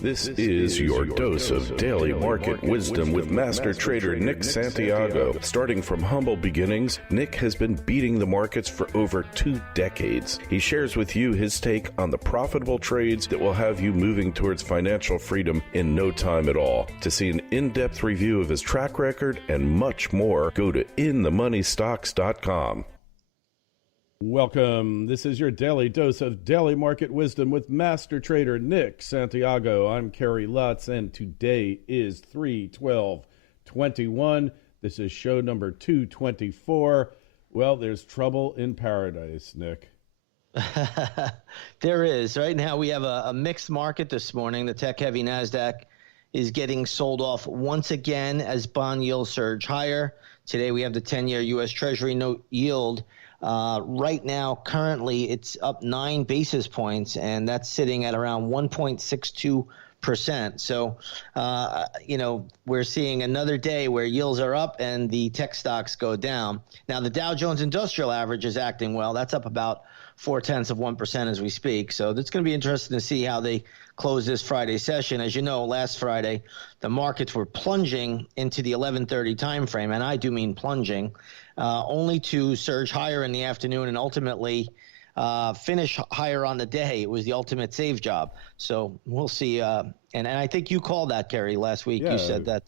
This is your dose of daily market wisdom with master trader Nick Santiago. Starting from humble beginnings, Nick has been beating the markets for over 2 decades. He shares with you his take on the profitable trades that will have you moving towards financial freedom in no time at all. To see an in-depth review of his track record and much more, go to inthemoneystocks.com. Welcome. This is your daily dose of daily market wisdom with master trader Nick Santiago. I'm Kerry Lutz, and today is 3/12/21. This is show number 224. Well, there's trouble in paradise, Nick. There is. Right now we have a mixed market this morning. The tech-heavy NASDAQ is getting sold off once again as bond yields surge higher. Today we have the 10-year U.S. Treasury Note yield. Right now, currently, it's up 9 basis points, and that's sitting at around 1.62%. So, we're seeing another day where yields are up and the tech stocks go down. Now, the Dow Jones Industrial Average is acting well. That's up about 0.4% as we speak. So it's going to be interesting to see how they close this Friday session. As you know, last Friday, the markets were plunging into the 11:30 time frame, and I do mean plunging, only to surge higher in the afternoon and ultimately finish higher on the day. It was the ultimate save job. So we'll see. And I think you called that, Kerry, last week. Yeah, you said that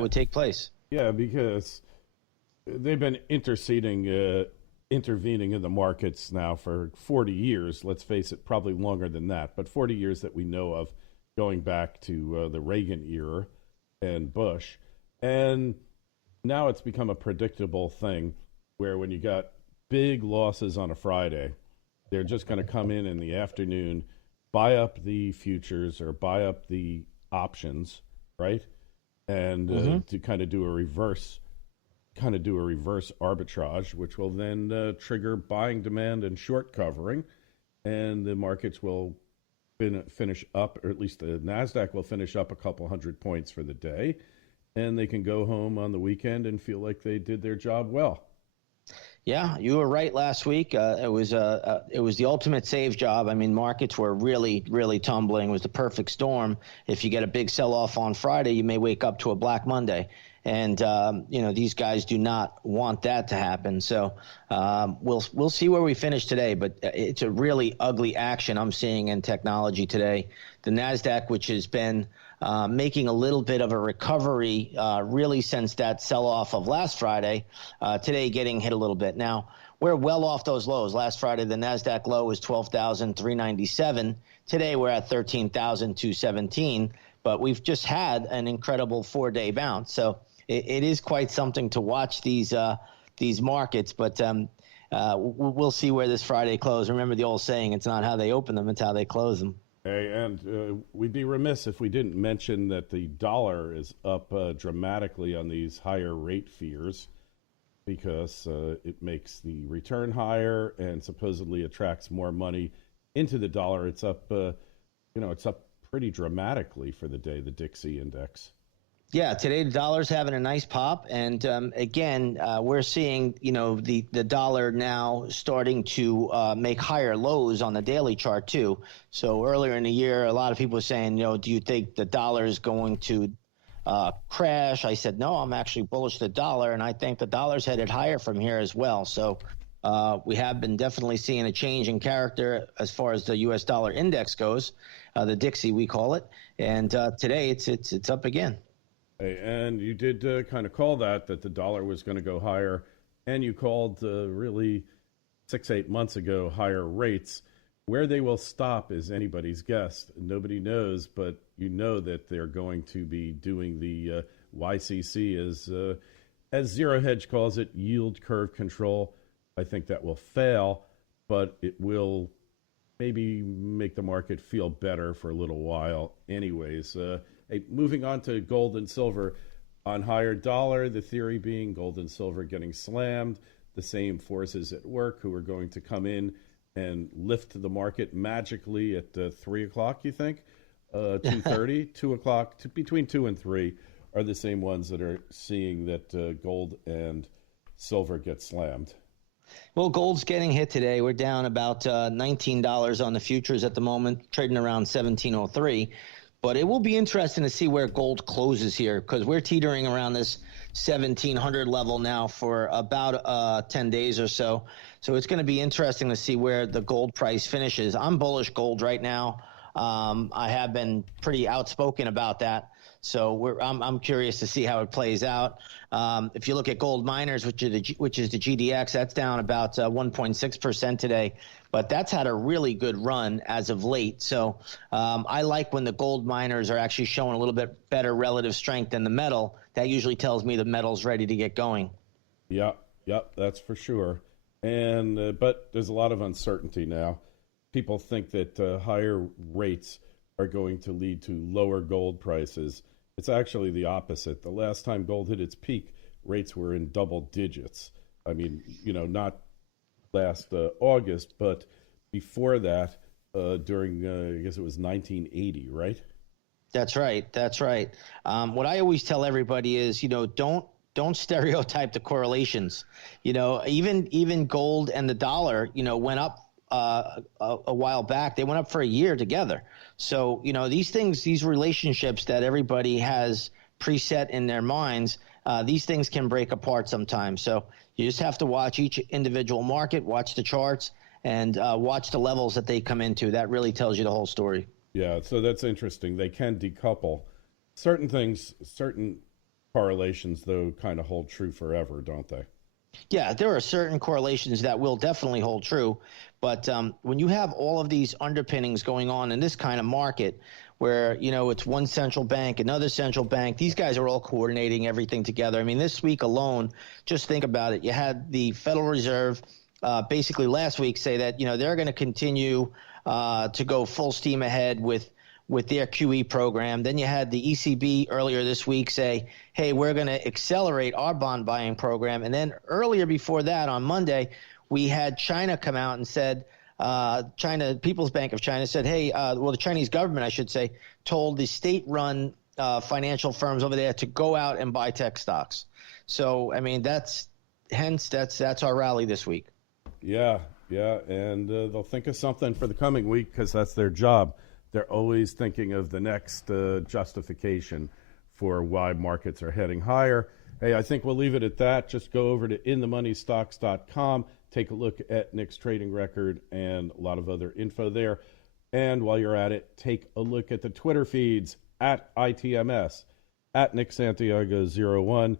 would take place. Yeah, because they've been intervening in the markets now for 40 years. Let's face it, probably longer than that, but 40 years that we know of, going back to the Reagan era and Bush. And now it's become a predictable thing where when you got big losses on a Friday, they're just going to come in the afternoon, buy up the futures or buy up the options, right? And to kind of do a reverse arbitrage, which will then trigger buying demand and short covering, and the markets will finish up, or at least the NASDAQ will finish up a couple hundred points for the day, and they can go home on the weekend and feel like they did their job well. Yeah, you were right last week. It was the ultimate save job. I mean, markets were really, really tumbling. It was the perfect storm. If you get a big sell-off on Friday, you may wake up to a Black Monday. And, these guys do not want that to happen. So we'll see where we finish today. But it's a really ugly action I'm seeing in technology today. The NASDAQ, which has been making a little bit of a recovery really since that sell-off of last Friday, today getting hit a little bit. Now, we're well off those lows. Last Friday, the NASDAQ low was 12,397. Today, we're at 13,217. But we've just had an incredible 4-day bounce. So it is quite something to watch these markets, but we'll see where this Friday closes. Remember the old saying, it's not how they open them, it's how they close them. Hey, and we'd be remiss if we didn't mention that the dollar is up dramatically on these higher rate fears, because it makes the return higher and supposedly attracts more money into the dollar. It's up, it's up pretty dramatically for the day, the Dixie index. Yeah, today the dollar's having a nice pop, and again, we're seeing the dollar now starting to make higher lows on the daily chart too. So earlier in the year, a lot of people were saying, do you think the dollar is going to crash? I said no, I'm actually bullish the dollar, and I think the dollar's headed higher from here as well. So we have been definitely seeing a change in character as far as the U.S. dollar index goes, the Dixie we call it, and today it's up again. And you did kind of call that the dollar was going to go higher, and you called really 6-8 months ago higher rates. Where they will stop is anybody's guess. Nobody knows, but you know that they're going to be doing the YCC, as Zero Hedge calls it, yield curve control. I think that will fail, but it will maybe make the market feel better for a little while anyways. Hey, moving on to gold and silver on higher dollar, the theory being gold and silver getting slammed, the same forces at work who are going to come in and lift the market magically at 3 o'clock, you think? 2:30, 2 o'clock, between 2 and 3 are the same ones that are seeing that gold and silver get slammed. Well, gold's getting hit today. We're down about $19 on the futures at the moment, trading around 1703. But it will be interesting to see where gold closes here, because we're teetering around this 1,700 level now for about 10 days or so. So it's going to be interesting to see where the gold price finishes. I'm bullish gold right now. I have been pretty outspoken about that. So I'm curious to see how it plays out. If you look at gold miners, which is the GDX, that's down about 1.6% today. But that's had a really good run as of late. So I like when the gold miners are actually showing a little bit better relative strength than the metal. That usually tells me the metal's ready to get going. Yep, that's for sure. And but there's a lot of uncertainty now. People think that higher rates are going to lead to lower gold prices. It's actually the opposite. The last time gold hit its peak, rates were in double digits. I mean, not last August, but before that, during, I guess it was 1980, right? That's right. What I always tell everybody is, don't stereotype the correlations. Even gold and the dollar, went up a while back. They went up for a year together. So, these relationships that everybody has preset in their minds, these things can break apart sometimes. So you just have to watch each individual market, watch the charts, and watch the levels that they come into. That really tells you the whole story. Yeah, so that's interesting. They can decouple. Certain things, certain correlations, though, kind of hold true forever, don't they? Yeah, there are certain correlations that will definitely hold true. But when you have all of these underpinnings going on in this kind of market where, it's one central bank, another central bank, these guys are all coordinating everything together. I mean, this week alone, just think about it. You had the Federal Reserve basically last week say that, they're going to continue to go full steam ahead with their QE program. Then you had the ECB earlier this week say, hey, we're going to accelerate our bond buying program. And then earlier before that on Monday, we had China come out and said, People's Bank of China said, hey, the Chinese government, I should say, told the state-run financial firms over there to go out and buy tech stocks. So, I mean, that's our rally this week. Yeah, and they'll think of something for the coming week because that's their job. They're always thinking of the next justification for why markets are heading higher. Hey, I think we'll leave it at that. Just go over to inthemoneystocks.com. Take a look at Nick's trading record and a lot of other info there. And while you're at it, take a look at the Twitter feeds at ITMS, at Nick Santiago01,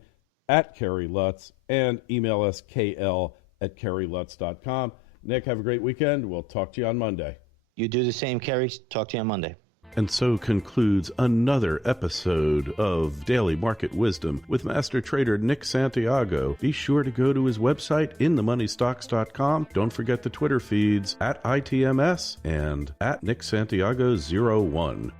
at Kerry Lutz, and email us kl@kerrylutz.com. Nick, have a great weekend. We'll talk to you on Monday. You do the same, Kerry. Talk to you on Monday. And so concludes another episode of Daily Market Wisdom with Master Trader Nick Santiago. Be sure to go to his website, inthemoneystocks.com. Don't forget the Twitter feeds at ITMS and at Nick Santiago01.